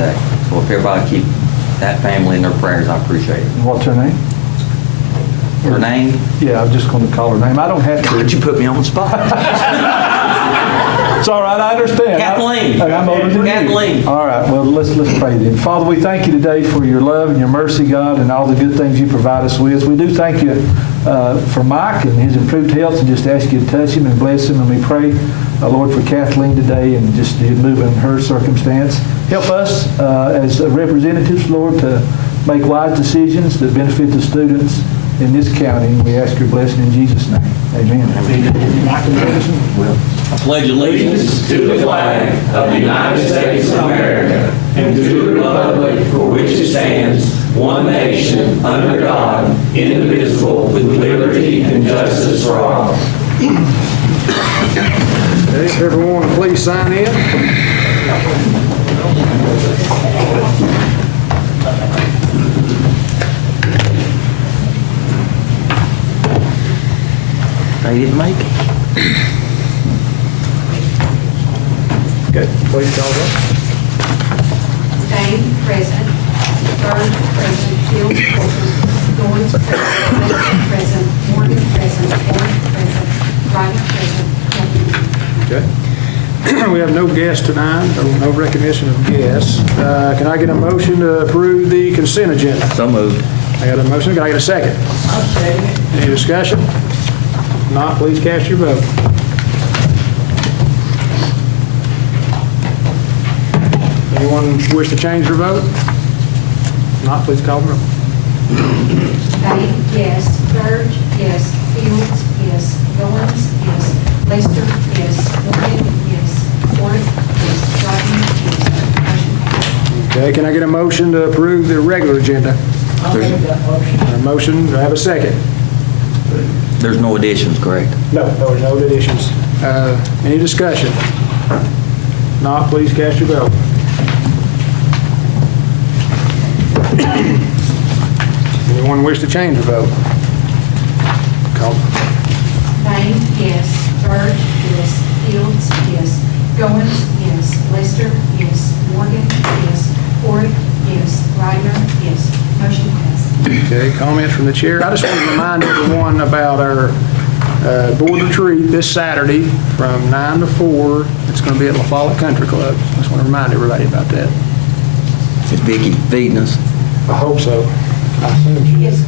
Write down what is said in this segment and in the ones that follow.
today. So if everybody keep that family in their prayers, I appreciate it. What's her name? Her name? Yeah, I'm just going to call her name. I don't have to. Would you put me on the spot? It's all right, I understand. Kathleen. I'm older than you. Kathleen. All right, well, let's pray then. Father, we thank you today for your love and your mercy, God, and all the good things you provide us with. We do thank you for Mike and his improved health, and just ask you to touch him and bless him. And we pray, Lord, for Kathleen today and just to move in her circumstance. Help us as representatives, Lord, to make wise decisions that benefit the students in this county. And we ask your blessing in Jesus' name. Amen. Michael Madison. I pledge allegiance to the flag of the United States of America and to the republic for which it stands, one nation, under God, indivisible, with liberty and justice for all. Okay, if everyone will please sign in. They didn't make it. Okay, please call roll. Dane, present. Byrd, present. Fields, present. Goins, present. Morgan, present. Ford, present. Ryder, present. Okay. We have no guests tonight, no recognition of guests. Can I get a motion to approve the consent agenda? So moved. I got a motion, can I get a second? I'll second it. Any discussion? If not, please cast your vote. Anyone wish to change their vote? If not, please call the roll. Dane, yes. Byrd, yes. Fields, yes. Goins, yes. Lester, yes. Morgan, yes. Ford, yes. Rodney, yes. Motion passed. Okay, can I get a motion to approve the regular agenda? I'll make that motion. A motion, do I have a second? There's no additions, correct? No, there were no additions. Any discussion? If not, please cast your vote. Anyone wish to change their vote? Call. Dane, yes. Byrd, yes. Fields, yes. Goins, yes. Lester, yes. Morgan, yes. Ford, yes. Ryder, yes. Motion passed. Okay, comments from the chair. I just want to remind everyone about our board retreat this Saturday from 9 to 4. It's going to be at La Follette Country Club. I just want to remind everybody about that. Is Vicki feeding us? I hope so. I assume she Yes.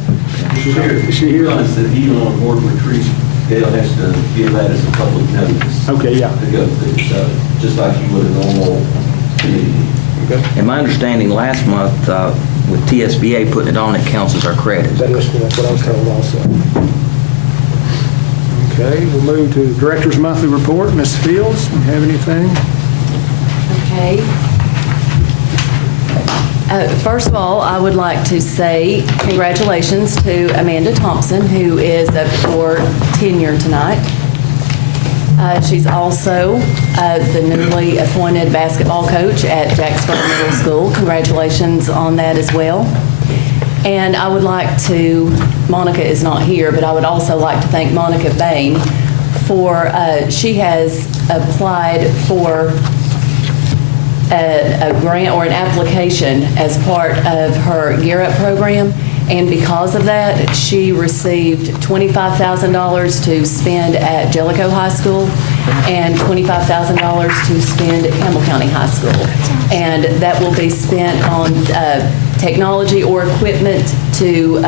is. She here? Realize that even on a board retreat, Dale has to give that as a public notice. Okay, yeah. To go through, so just like you would a normal committee. Okay. And my understanding last month with TSBA putting it on, it counts as our credit. That's what I was told also. Okay, we'll move to Director's Monthly Report. Ms. Fields, you have anything? Okay. First of all, I would like to say congratulations to Amanda Thompson, who is up for tenure tonight. She's also the newly appointed basketball coach at Jacksboro Middle School. Congratulations on that as well. And I would like to, Monica is not here, but I would also like to thank Monica Bain for, she has applied for a grant or an application as part of her Gear Up program. And because of that, she received $25,000 to spend at Jellicoe High School and $25,000 to spend at Campbell County High School. And that will be spent on technology or equipment to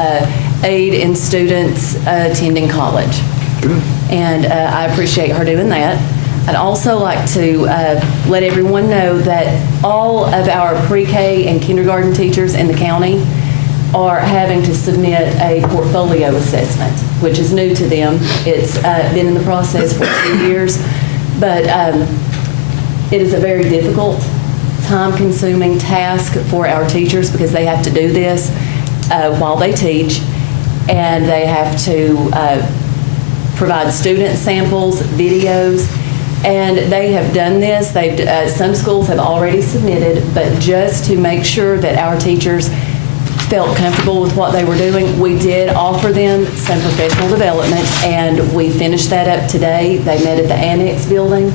aid in students attending college. And I appreciate her doing that. I'd also like to let everyone know that all of our pre-K and kindergarten teachers in the county are having to submit a portfolio assessment, which is new to them. It's been in the process for 2 years, but it is a very difficult, time-consuming task for our teachers because they have to do this while they teach, and they have to provide student samples, videos, and they have done this. Some schools have already submitted, but just to make sure that our teachers felt comfortable with what they were doing, we did offer them some professional development, and we finished that up today. They met at the Annex building.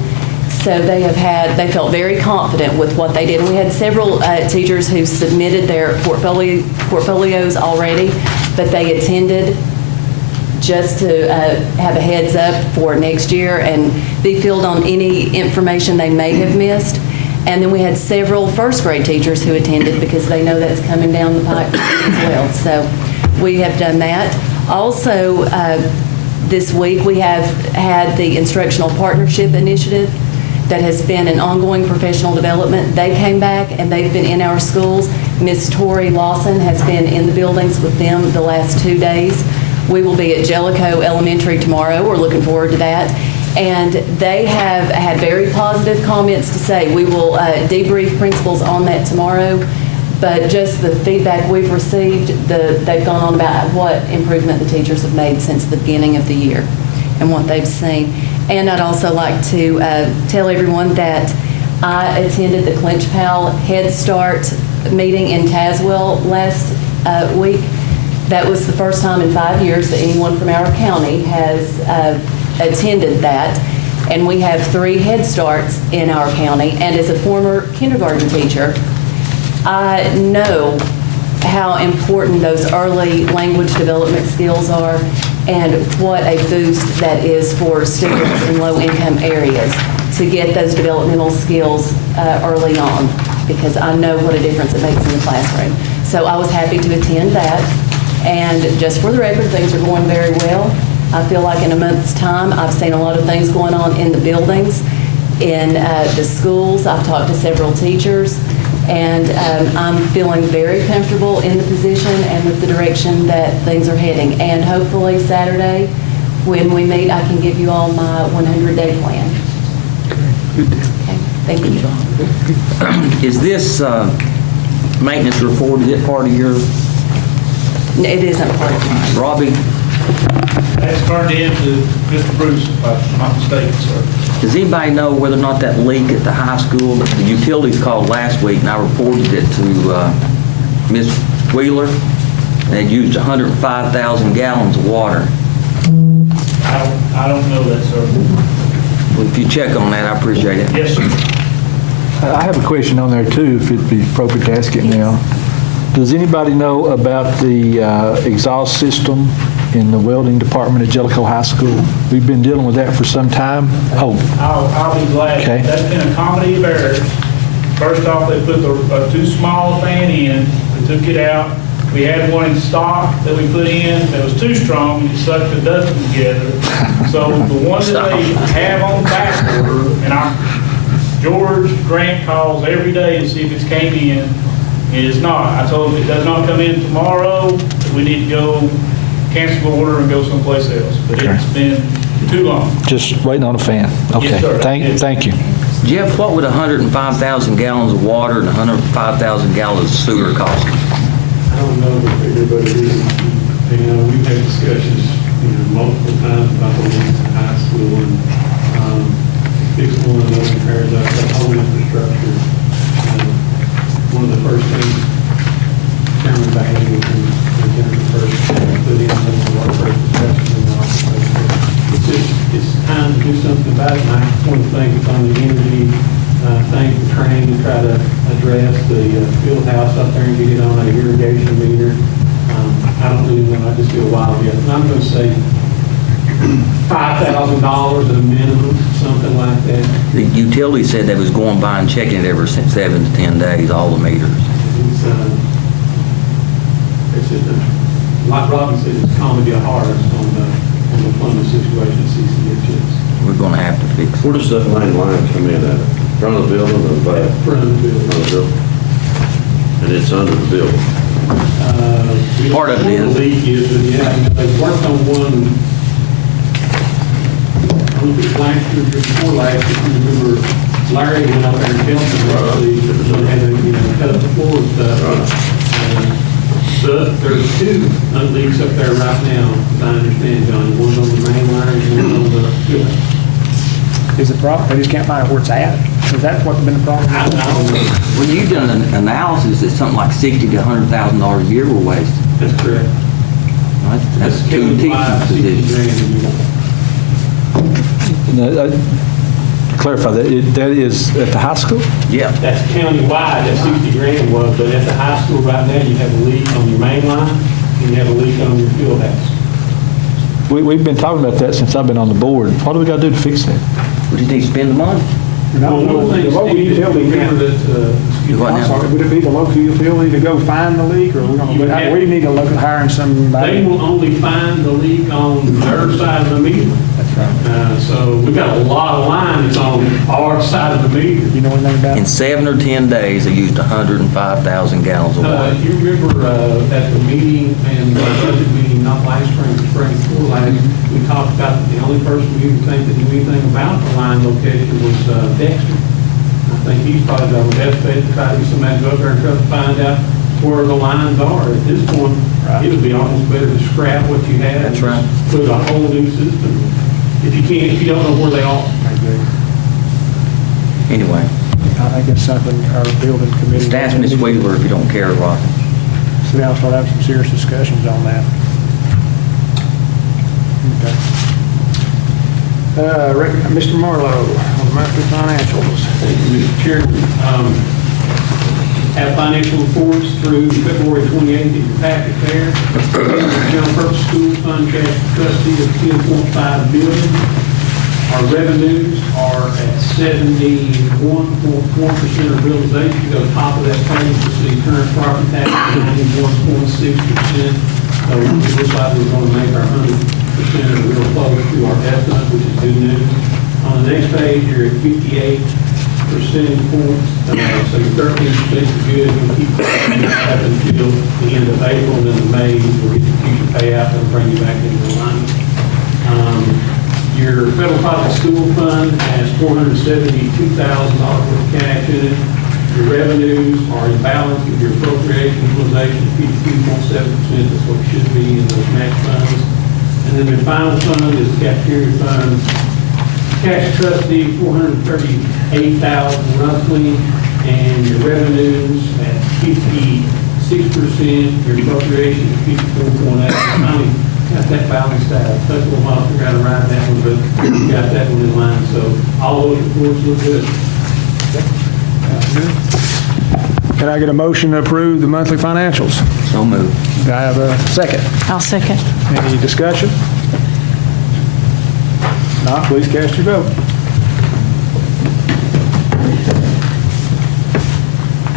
So they felt very confident with what they did. And we had several teachers who submitted their portfolios already, but they attended just to have a heads up for next year and be filled on any information they may have missed. And then we had several first grade teachers who attended because they know that's coming down the pipe as well. So we have done that. Also, this week we have had the Instructional Partnership Initiative that has been an ongoing professional development. They came back and they've been in our schools. Miss Tori Lawson has been in the buildings with them the last 2 days. We will be at Jellicoe Elementary tomorrow. We're looking forward to that. And they have had very positive comments to say. We will debrief principals on that tomorrow. But just the feedback we've received, they've gone on about what improvement the teachers have made since the beginning of the year and what they've seen. And I'd also like to tell everyone that I attended the Clinch Powell Head Start meeting in Tazewell last week. That was the first time in 5 years that anyone from our county has attended that. And we have 3 Head Starts in our county. And as a former kindergarten teacher, I know how important those early language development skills are and what a boost that is for students in low-income areas to get those developmental skills early on, because I know what a difference it makes in the classroom. So I was happy to attend that. And just for the record, things are going very well. I feel like in a month's time, I've seen a lot of things going on in the buildings, in the schools. I've talked to several teachers, and I'm feeling very comfortable in the position and with the direction that things are heading. And hopefully Saturday, when we meet, I can give you all my 100-day plan. Okay, thank you. Is this maintenance report, is it part of your, It isn't part of mine. Robbie, That's turned in to Mr. Bruce, if I'm not mistaken, sir. does anybody know whether or not that leak at the high school, the utilities called last week, and I reported it to Ms. Wheeler, and they used 105,000 gallons of water. I don't know that, sir. Well, if you check on that, I appreciate it. Yes, sir. I have a question on there too, if it'd be appropriate to ask it now. Does anybody know about the exhaust system in the welding department at Jellicoe High School? We've been dealing with that for some time. Oh, I'll be glad. Okay. That's been a comedy of errors. First off, they put a too small a fan in, they took it out. We had one in stock that we put in that was too strong, and it sucked the dust together. So the one that they have on back order, and George Grant calls every day to see if it's came in. It is not. I told him if it does not come in tomorrow, we need to go cancel the order and go someplace else. But it's been too long. just waiting on a fan. Okay. Yes, sir. Thank you. Jeff, what would 105,000 gallons of water and 105,000 gallons of sewer cost? I don't know the figure, but it is, we've had discussions, multiple times about the leaks in high school and fix one of those repairs up that whole infrastructure. One of the first things Chairman Bailey and Jennifer first put in was the water first discussion in the office. It's time to do something about it, and I just want to think it's on the energy thing we're trying to try to address the field house up there and get it on a irrigation meter. I don't really know, I just feel wild yet. I'm going to say $5,000 at a minimum, something like that. The utility said they was going by and checking it every 7 to 10 days, all the meters. It's just, like Robbie said, it's comedy of horrors on the plumbing situation at CCHS. We're going to have to fix it. Where does that main line come in at? Front of the building or the back? Front of the building. Front of the building. And it's under the building. We don't Part of it know what the is. leak is, but yeah, they worked on one, I don't know if it's last year or before last, if you remember, Larry went out there and helped them, and cut up the floor and stuff. There's 2 leaks up there right now, as I understand, Johnny. One's on the main line and one's on the field. Is the problem, they just can't find out where it's at? Is that what's been the problem? I don't know. When you've done an analysis, it's something like $60,000 to $100,000 a year we're wasting. That's correct. That's 2 teaching positions. No, clarify that, that is at the high school? Yeah. That's countywide, that 60 grand was, but at the high school right now, you have a leak on your main line, and you have a leak on your field house. We've been talking about that since I've been on the board. What do we got to do to fix that? We just need to spend the money. Well, one of the things, local Steve, is utility remember can't- that, What I'm now? sorry, would it be the local utility to go find the leak, or we need to look at hiring they somebody? will only find the leak on their side of the meter. That's right. So we got a lot of line that's on our side of the meter. You know anything about In it? 7 or 10 days, they used 105,000 gallons of water. You remember at the meeting, and the budget meeting, not last spring, but spring before last, we talked about that the only person we would think that knew anything about the line location was Dexter. I think he's probably our best bet to try to get somebody to go up there and try to find out where the lines are. At this point, it would be almost better to scrap what you have. That's right. And put a whole new system. If you don't know where they are. Anyway, I think it's something our building committee. just ask Ms. Wheeler if you don't care, Rocky. So now start having some serious discussions on that. Okay. Mr. Marlowe, on the monthly financials. Mr. Chairman, have financial reports through February 28th in your packet there. General purpose school fund cash custody of $10.5 billion. Our revenues are at 71.4% of realization. You go to the top of that page, you see current property tax at 91.6%. So it looks like we're going to make our 100% of the real close to our estimate, which is good news. On the next page, you're at 58 percentage points. So your 13% is good. We'll keep that up until the end of April, and then in May, we'll get the future payout and bring you back into alignment. Your federal private school fund has $472,000 worth of cash in it. Your revenues are in balance with your appropriation utilization, 52.7%. That's what it should be in those match funds. And then the final fund is the cafeteria fund. Cash custody, $438,000 roughly, and your revenues at 56%, your appropriation is 54.8%. Finally, got that balanced out. Took a little while to figure out how to write that one, but we got that one in line. So all those reports look good. Can I get a motion to approve the monthly financials? So moved. Do I have a second? I'll second. Any discussion? Not, please cast your vote.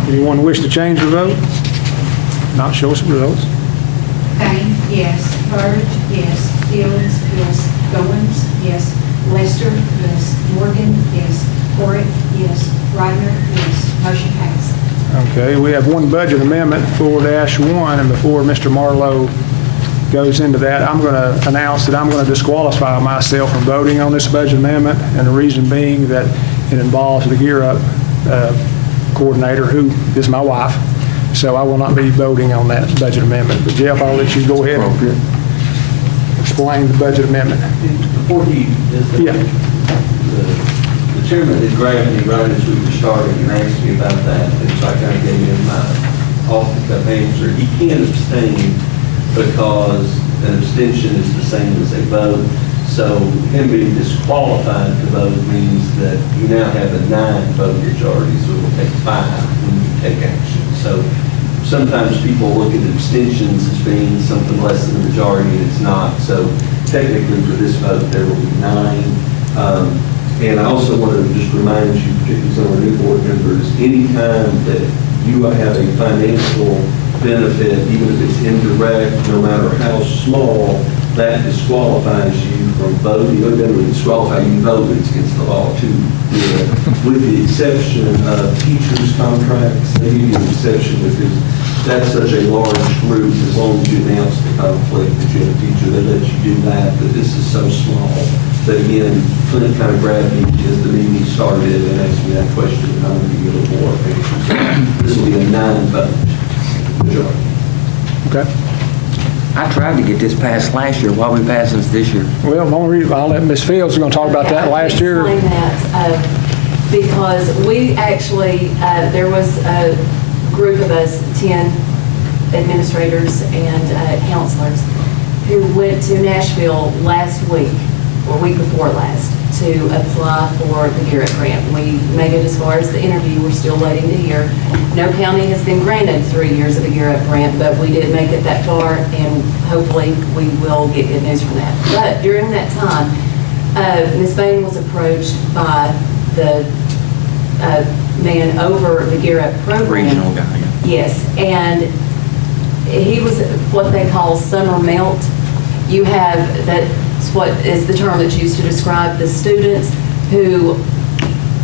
Anyone wish to change their vote? Not, show us the results. Payne, yes. Byrd, yes. Fields, yes. Goins, yes. Lester, yes. Morgan, yes. Orick, yes. Ryder, yes. Motion passed. Okay, we have one budget amendment, 4-1, and before Mr. Marlowe goes into that, I'm going to announce that I'm going to disqualify myself from voting on this budget amendment, and the reason being that it involves the Gear Up coordinator, who is my wife, so I will not be voting on that budget amendment. But Jeff, I'll let you go ahead and explain the budget amendment. Before he does that, Yeah. the chairman had grabbed me right as we were starting and asked me about that, and so I kind of gave him my off-the-cuff answer. He can't abstain because an abstention is the same as a vote. So him being disqualified to vote means that you now have a 9-vote majority, so it will take 5 when you take action. So sometimes people look at abstentions as being something less than a majority, and it's not. So technically for this vote, there will be 9. And I also want to just remind you, particularly some of our new board members, anytime that you have a financial benefit, even if it's indirect, no matter how small, that disqualifies you from voting. It doesn't disqualify you from voting, it's against the law too. With the exception of teachers' contracts, they give you an exception because that's such a large group. As long as you announce the conflict that you have a teacher, they let you do that. But this is so small. But again, Clint kind of grabbed me as the meeting started and asked me that question, and I'm going to give you a little more information. So this will be a 9-vote majority. Okay. I tried to get this passed last year. Why are we passing this this year? Well, the only reason, I'll let Ms. Fields, going to talk about that last year. Explain that, because we actually, there was a group of us, 10 administrators and counselors, who went to Nashville last week or week before last, to apply for the Garrett grant. We made it as far as the interview. We're still waiting to hear. No county has been granted 3 years of a Garrett grant, but we did make it that far, and hopefully we will get good news from that. But during that time, Ms. Bain was approached by the man over the Garrett program. Regional guy, yeah. Yes, and he was what they call summer melt. You have, that's what is the term that's used to describe the students who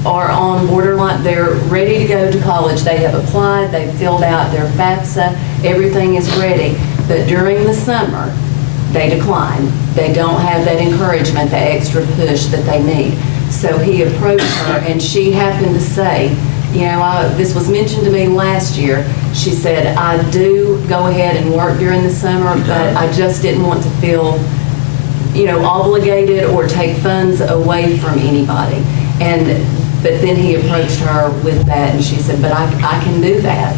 are on borderline, they're ready to go to college. They have applied, they've filled out their FAFSA, everything is ready. But during the summer, they decline. They don't have that encouragement, that extra push that they need. So he approached her, and she happened to say, you know, this was mentioned to me last year. She said, I do go ahead and work during the summer, but I just didn't want to feel, you know, obligated or take funds away from anybody. But then he approached her with that, and she said, but I can do that.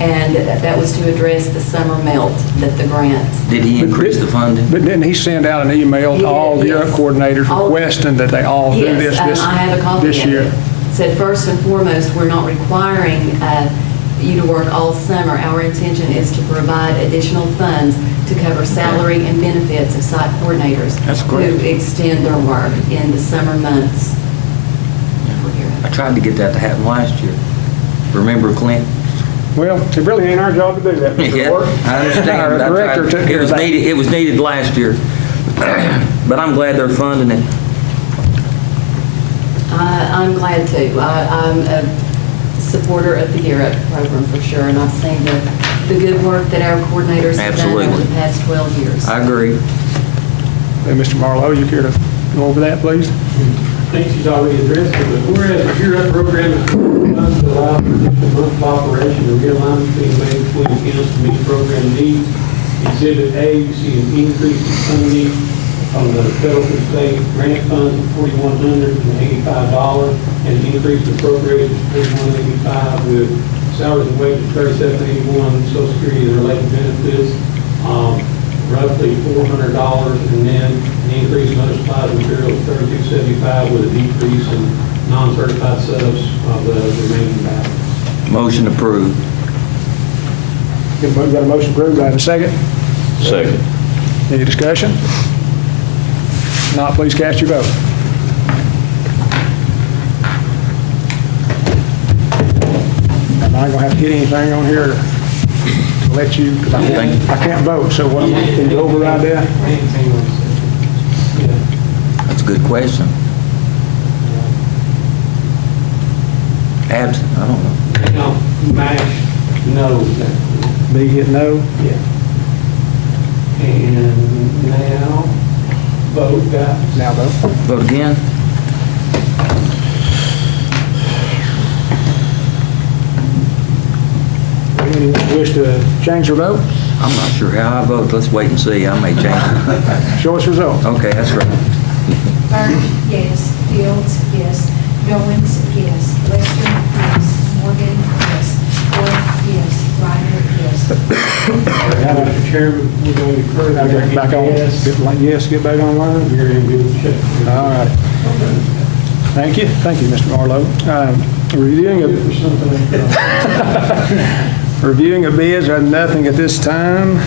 And that was to address the summer melt that the grant. Did he increase the funding? But didn't he send out an email He to all did, the yes. coordinators All- requesting that they all do this Yes, I have a copy this of year? it. Said, first and foremost, we're not requiring you to work all summer. Our intention is to provide additional funds to cover salary and benefits of site coordinators. That's great. Who extend their work in the summer months. I tried to get that to happen last year. Remember, Clint? Well, it really ain't our job to do that, Mr. Yeah, Ward. I understand. Our I tried- director took care It of was that. needed, it was needed last year. But I'm glad they're funding it. I'm glad too. I'm a supporter of the Gear Up program for sure, and I've seen the good work that our coordinators have done over Absolutely. the past 12 years. I agree. Hey, Mr. Marlowe, you care to go over that, please? I think she's already addressed it, but whereas the Gear Up program is funds to allow for additional month of operation and realignment being made between accounts to meet program needs. Exhibit A, you see an increase in funding on the federal and state grant funds of $4,185 and an increase in appropriations of $3,185 with salaries and wages $37.81, Social Security and related benefits, roughly $400, and then an increase in other supplies and materials of $32.75 with a decrease in non-certified subs of the remaining balance. Motion approved. We've got a motion approved. Do I have a second? Second. Any discussion? If not, please cast your vote. I'm not going to have to hit anything on here to let you, because I can't vote, so what am I, can you override that? That's a good question. Absent, I don't know. Now, MASH knows that. B hit no. Yeah. And now, vote, guys. Now vote. Vote again? Anyone wish to change their vote? I'm not sure how I vote. Let's wait and see. I may change it. Show us result. Okay, that's right. Bird, yes. Fields, yes. Goins, yes. Lester, yes. Morgan, yes. Ford, yes. Ryder, yes. Now, Mr. Chairman, we're going to encourage. Now get back on. Yes. Get back online. We're going to give it a check. All right. Thank you, Mr. Marlowe. Reviewing of bids, I have nothing at this time.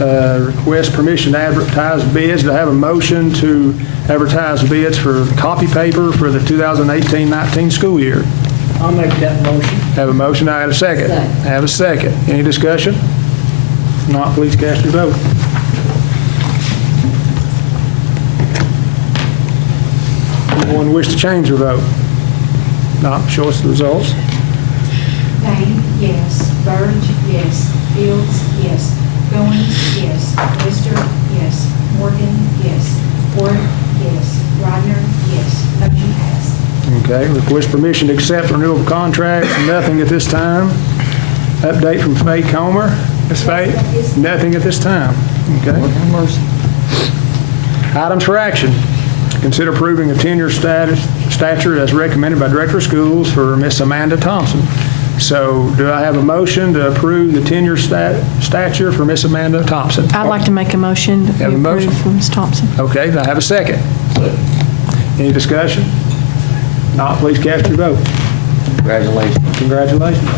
Request permission to advertise bids. Do I have a motion to advertise bids for copy paper for the 2018-19 school year? I'll make that motion. Have a motion, I have a second. Second. Have a second. Any discussion? If not, please cast your vote. Anyone wish to change their vote? Not, show us the results. Payne, yes. Bird, yes. Fields, yes. Goins, yes. Lester, yes. Morgan, yes. Ford, yes. Ryder, yes. Motion passed. Okay, request permission to accept renewal of contracts, nothing at this time. Update from Faye Comer. Ms. Faye? Nothing at this time. Okay. Items for action. Consider approving a tenure stature as recommended by Director of Schools for Miss Amanda Thompson. So do I have a motion to approve the tenure stature for Miss Amanda Thompson? I'd like to make a motion to Have a motion? approve for Ms. Thompson. Okay, do I have a second? Any discussion? Not, please cast your vote. Congratulations. Congratulations.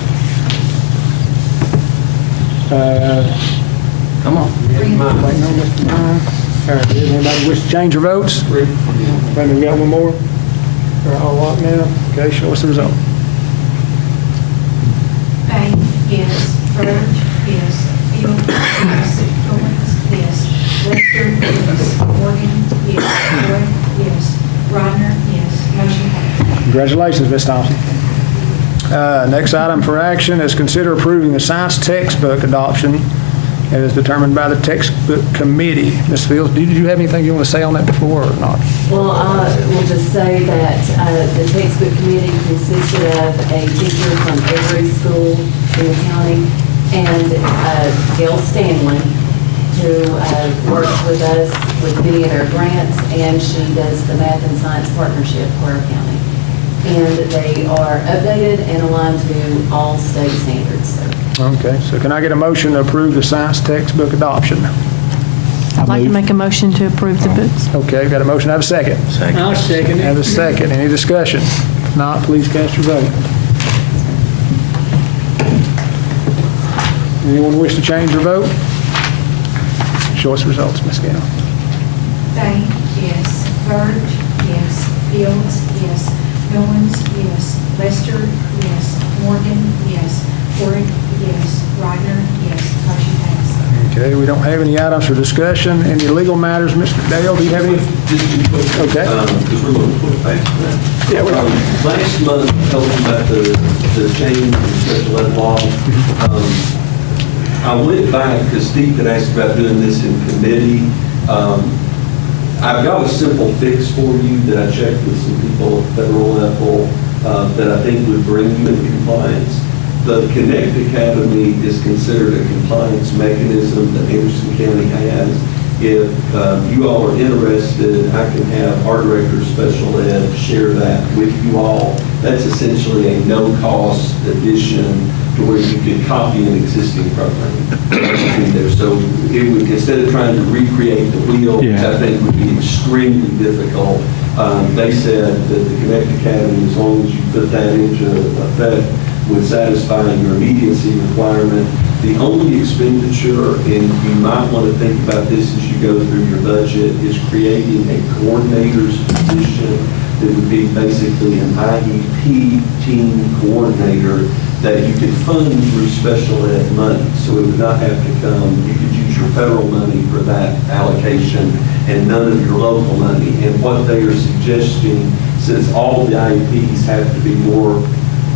Come on. Waiting on Mr. Bryan. All right, does anybody wish to change their votes? Wait, we got one more? They're all locked now? Okay, show us the result. Payne, yes. Bird, yes. Fields, yes. Owens, yes. Lester, yes. Morgan, yes. Boyd, yes. Rodner, yes. Motion passed. Congratulations, Ms. Thompson. Next item for action is consider approving the science textbook adoption as determined by the textbook committee. Ms. Fields, did you have anything you want to say on that before or not? Well, I will just say that the textbook committee consisted of a teacher from every school in the county and Gail Stanley, who works with us with many of our grants, and she does the math and science partnership for our county. And they are updated and aligned to all state standards, so. Okay, so can I get a motion to approve the science textbook adoption? I'd like to make a motion to approve the books. Okay, got a motion, have a second. I'll second Have it. a second, any discussion? If not, please cast your vote. Anyone wish to change their vote? Show us results, Ms. Gale. Payne, yes. Bird, yes. Fields, yes. Owens, yes. Lester, yes. Morgan, yes. Boyd, yes. Rodner, yes. Motion passed. Okay, we don't have any items for discussion. Any legal matters, Mr. Dale, do you have any? Just two quick. Okay. Because we're going to put it back to that. Yeah, we are. Last month, I told you about the change in special ed law. I went back, because Steve had asked about doing this in committee. I've got a simple fix for you that I checked with some people at federal level that I think would bring you into compliance. The Connect Academy is considered a compliance mechanism that Anderson County has. If you all are interested, I can have our director of special ed share that with you all. That's essentially a no-cost addition to where you could copy an existing program in there. So it would, instead of trying to recreate the wheel, which I think would be extremely difficult, they said that the Connect Academy, as long as you put that into effect, would satisfy your immediacy requirement. The only expenditure, and you might want to think about this as you go through your budget, is creating a coordinator's position that would be basically an IEP team coordinator that you could fund through special ed money. So it would not have to come, you could use your federal money for that allocation and none of your local money. And what they are suggesting, since all the IEPs have to be more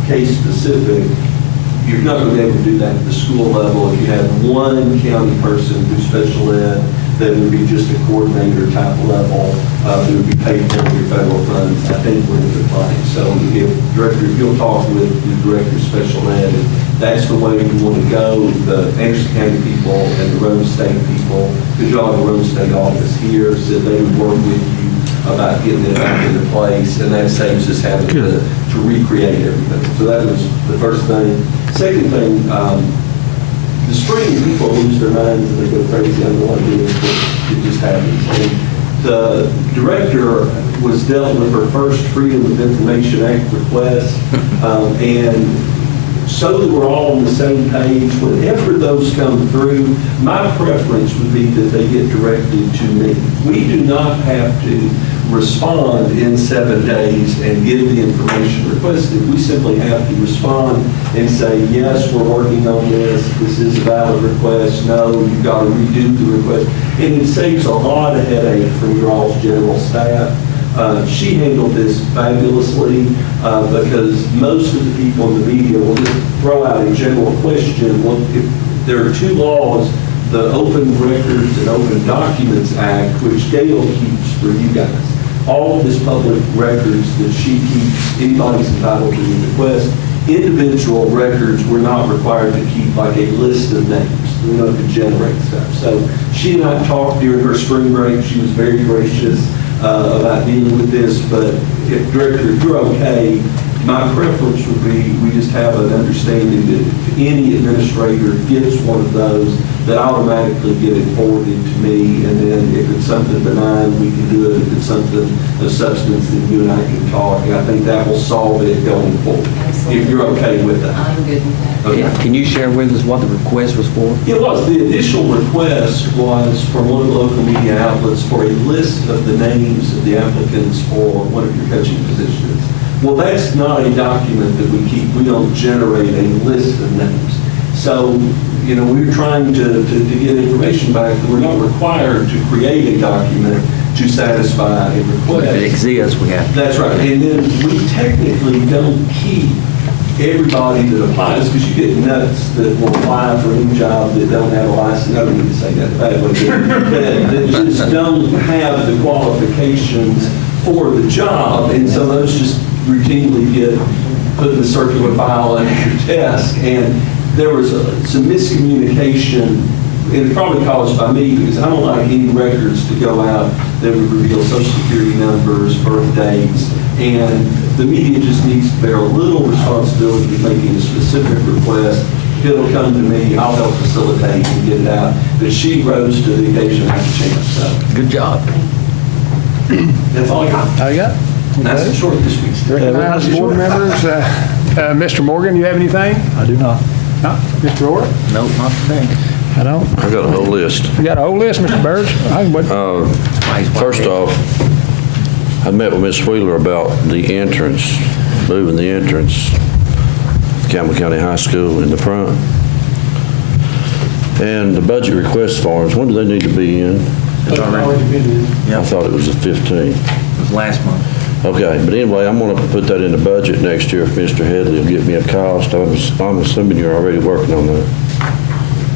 case specific, you're not going to be able to do that at the school level. If you have one county person through special ed, that would be just a coordinator type level that would be paid for your federal funds. I think we're in compliance. So if you'll talk with the director of special ed, that's the way you want to go. The Anderson County people and the Rome State people, because y'all have a Rome State office here, said they would work with you about getting it back into place, and that saves us having to recreate everything. So that was the first thing. Second thing, the spring, people lose their minds and they go crazy. I don't want to do this, but it just happens. And the director was dealt with her first Freedom of Information Act request, and so that we're all on the same page, whenever those come through, my preference would be that they get directed to me. We do not have to respond in 7 days and give the information requested. We simply have to respond and say, yes, we're working on this. This is a valid request. No, you've got to redo the request. And it saves a lot of headache from your all's general staff. She handled this fabulously because most of the people in the media will just throw out a general question. Well, if there are two laws, the Open Records and Open Documents Act, which Gail keeps for you guys. All of this public records that she keeps, anybody's entitled to request. Individual records, we're not required to keep like a list of names. We don't have to generate stuff. So she and I talked during her spring break. She was very gracious about dealing with this, but if Director, if you're okay, My preference would be, we just have an understanding that if any administrator gets one of those, that automatically get it forwarded to me, and then if it's something benign, we can do it. If it's something of substance, then you and I can talk, and I think that will solve it going forward. If you're okay with that. I'm good with that. Okay. Can you share with us what the request was for? It was, the initial request was from one of the local media outlets for a list of the names of the applicants for one of your coaching positions. Well, that's not a document that we keep. We don't generate a list of names. So, you know, we're trying to get information back. We're not required to create a document to satisfy a request. If it exists, we have. That's right. And then we technically don't keep everybody that applies, because you get nuts that will apply for any job that don't have a license. I don't need to say that bad way, that just don't have the qualifications for the job. And so those just routinely get put in the circular file under your desk. And there was some miscommunication, and it's probably caused by me, because I don't like any records to go out that would reveal social security numbers, birth dates, and the media just needs to bear a little responsibility of making a specific request. It'll come to me, I'll help facilitate and get it out. But she rose to the occasion and had a chance, so. Good job. That's all I got. All you got? That's the short this week's. Recognize board members. Mr. Morgan, you have anything? I do not. No? Mr. Orr? No, not today. I don't. I got a whole list. You got a whole list, Mr. Burge? First off, I met with Ms. Wheeler about the entrance, moving the entrance, Campbell County High School in the front. And the budget request forms, when do they need to be in? It's already been in. I thought it was the 15th. It was last month. Okay, but anyway, I'm going to put that in the budget next year if Mr. Headley will give me a cost. I'm assuming you're already working on that.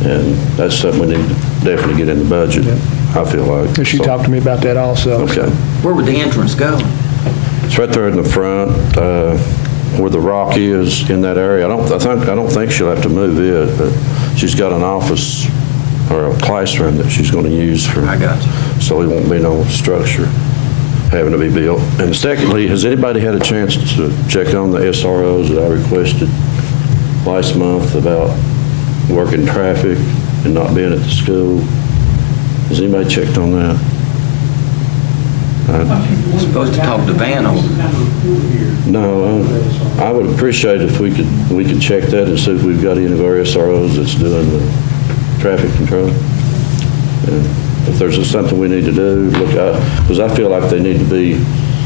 And that's something we need to definitely get in the budget, I feel like. She talked to me about that also. Okay. Where would the entrance go? It's right there in the front, where the rock is in that area. I don't think she'll have to move it, but she's got an office or a classroom that she's going to use for. I got you. So there won't be no structure having to be built. And secondly, has anybody had a chance to check on the SROs that I requested last month about working traffic and not being at the school? Has anybody checked on that? You're supposed to talk to Van over. No, I would appreciate if we could check that and see if we've got any of our SROs that's doing the traffic control. And if there's just something we need to do, look at, because I feel like they need to be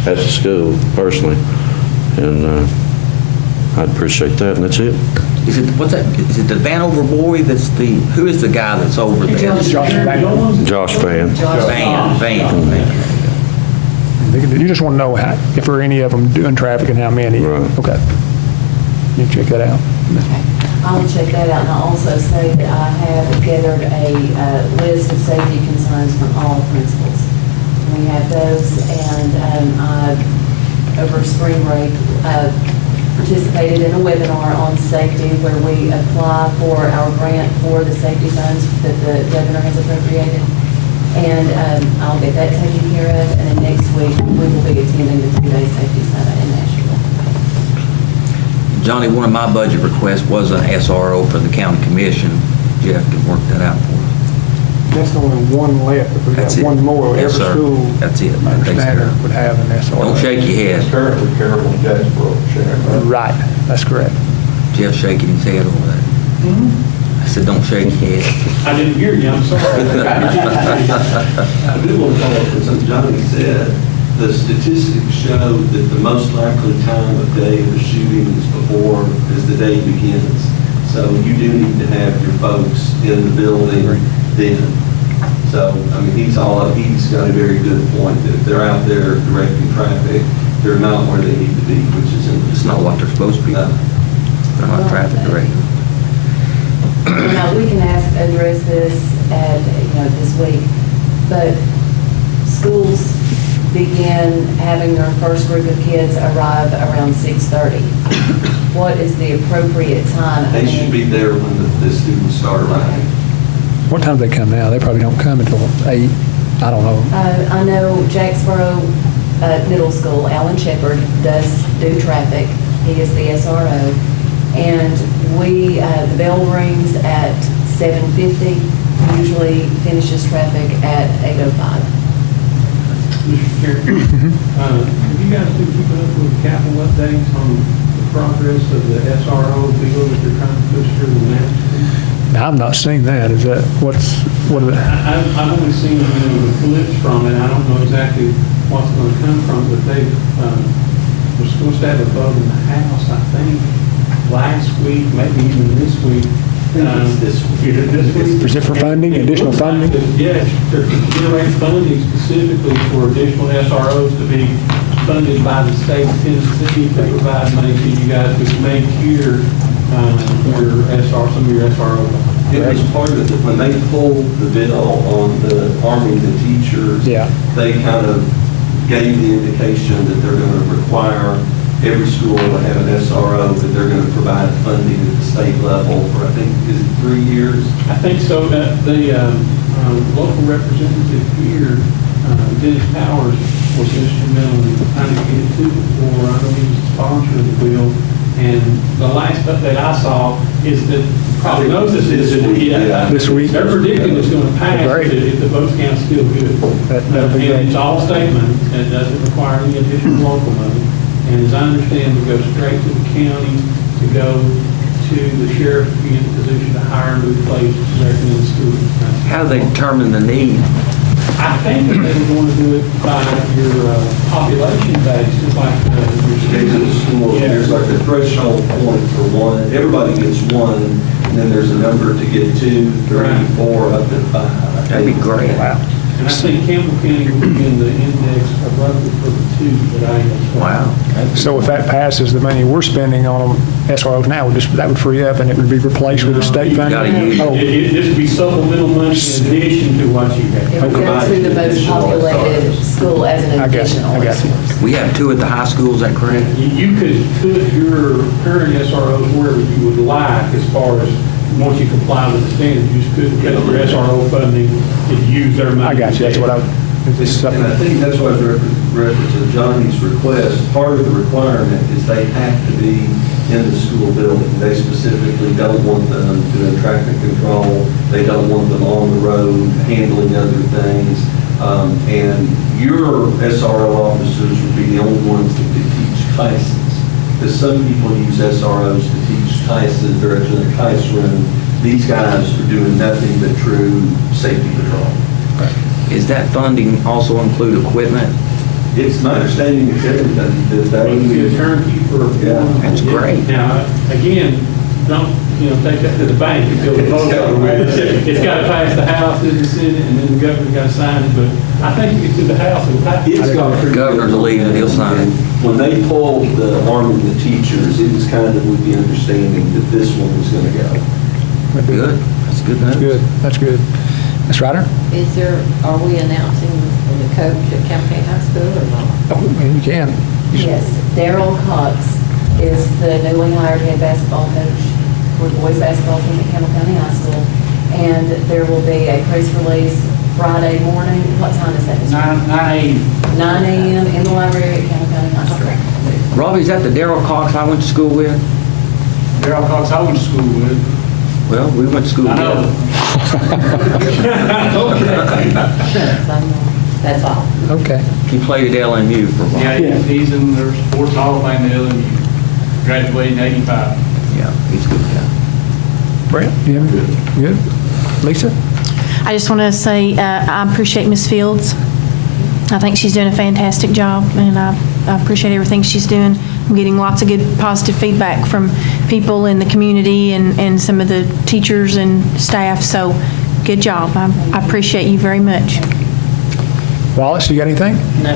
at the school personally, and I'd appreciate that, and that's it. Is it, what's that, is it the Vanover boy that's who is the guy that's over there? Josh Van. Van. You just want to know if there are any of them doing traffic and how many. Right. Okay. You check that out. Okay. I'll check that out, and I'll also say that I have gathered a list of safety concerns from all principals. We have those, and I, over spring break, participated in a webinar on safety where we apply for our grant for the safety funds that the governor has appropriated. And I'll get that taken care of, and then next week we will be attending the 2-day safety summit in Nashville. Johnny, one of my budget requests was an SRO for the county commission. Jeff can work that out for us. That's only one left. If we got That's it. one more, Yes, every sir. school That's it. my That takes care standard of it. would have an SRO. Don't shake your head. Currently, Carroll and Jacksboro share. Right, that's correct. Jeff shaking his head over there. I said, don't shake your head. I didn't hear you, I'm sorry. I do want to follow up with something Johnny said. The statistics show that the most likely time of day of the shooting is the day begins. So you do need to have your folks in the building then. So, I mean, he's got a very good point that if they're out there directing traffic, they're not where they need to be, which is in the. It's not what they're supposed to be. They're not traffic directed. Now, we can address this this week, but schools begin having their first group of kids arrive around 6:30. What is the appropriate time? They should be there when the students start arriving. What time do they come now? They probably don't come until 8. I don't know. I know Jacksboro Middle School, Alan Shepard, does do traffic He is the SRO. And we, the bell rings at 7:50, usually finishes traffic at 8:05. Mr. Chairman, have you guys been keeping up with capital updates on the progress of the SRO bill that they're trying to push through the master? Now, I've not seen that. Is that, what are the, I've only seen, the clips from it. I don't know exactly what's going to come from, but they, were supposed to have a vote in the House, I think, last week, maybe even this week. This week. is it for funding, additional funding? Yes, they're generating funding specifically for additional SROs to be funded by the state of Tennessee to provide money to you guys to make your some of your SROs. It was part of it, when they pulled the bill on the arming the teachers, Yeah. they kind of gave the indication that they're going to require every school to have an SRO, that they're going to provide funding at the state level for, I think, is it 3 years? I think so. The local representative here, Dennis Powers, was instrumental in trying to get it to the floor. I know he was the sponsor of the bill. And the last update I saw is that prognosis is that This week? they're predicting it's going to pass, but Great. if the vote count's still good. That'll be And great. it's all state money, and it doesn't require any additional local money. And as I understand, it goes straight to the county to go to the sheriff to be in a position to hire and replace recommended schools. How do they determine the need? I think that they were going to do it by your population base, just like Case of the school, Yeah. there's like a threshold point for one, everybody gets one, and then there's a number to get 2, 3, Right. 4, up to 5. That'd be great. And I think Campbell County will be in the index roughly for the 2 that I have. Wow. So if that passes, the money we're spending on SROs now, that would free up and it would be replaced with the state funding? gotta use it. Oh, This would be supplemental money in addition to what you It have. would go to the most populated school as an I got you, additional I got you. resource. We have 2 at the high school, is that correct? You could put your current SROs wherever you would like as far as, once you comply with the standards, you just couldn't cut your SRO funding and use their money. I got you, that's what I, this is And I something, think that's what reference to Johnny's request, part of the requirement is they have to be in the school building. They specifically don't want them doing traffic control, they don't want them on the road handling other things. And your SRO officers would be the only ones that could teach classes. Because some people use SROs to teach classes, they're in a class room. These guys are doing nothing but true safety patrol. Is that funding also include equipment? It's my understanding it's everything that It would be a they, turnkey for. Yeah, that's great. Now, again, don't, take that to the bank until the vote over with. It's got to pass the House, then the Senate, and then the governor got to sign it, but I think if it's to the House, it'll pass. it's got. The governor's leaving, he'll sign it. When they pulled the arming the teachers, it was kind of with the understanding that this one was going to go. Good. That's good news. good, that's good. Ms. Ryder? Are we announcing the coach at Campaign High School or not? Oh, you can. Yes, Daryl Cox is the newly hired head basketball coach for the boys basketball team at Campbell County High School. And there will be a press release Friday morning. What time is that? 9 a.m. in the library at Campbell County High School. Robbie, is that the Daryl Cox I went to school with? Darrell Cox, I went to school with. Well, we went to school together. That's all. Okay. He played at LMU for a while. Yeah, he's in their sports hall of fame at LMU. Graduated in 85. Yeah, he's a good guy. Brent, you have it? Good. Lisa? I just want to say I appreciate Ms. Fields. I think she's doing a fantastic job, and I appreciate everything she's doing. I'm getting lots of good positive feedback from people in the community and some of the teachers and staff, so good job. I appreciate you very much. Wallace, you got anything? No,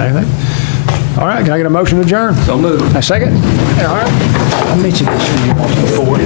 Anything? All right, can I get a motion to adjourn? So moved. A second? All right. I mentioned this for you before.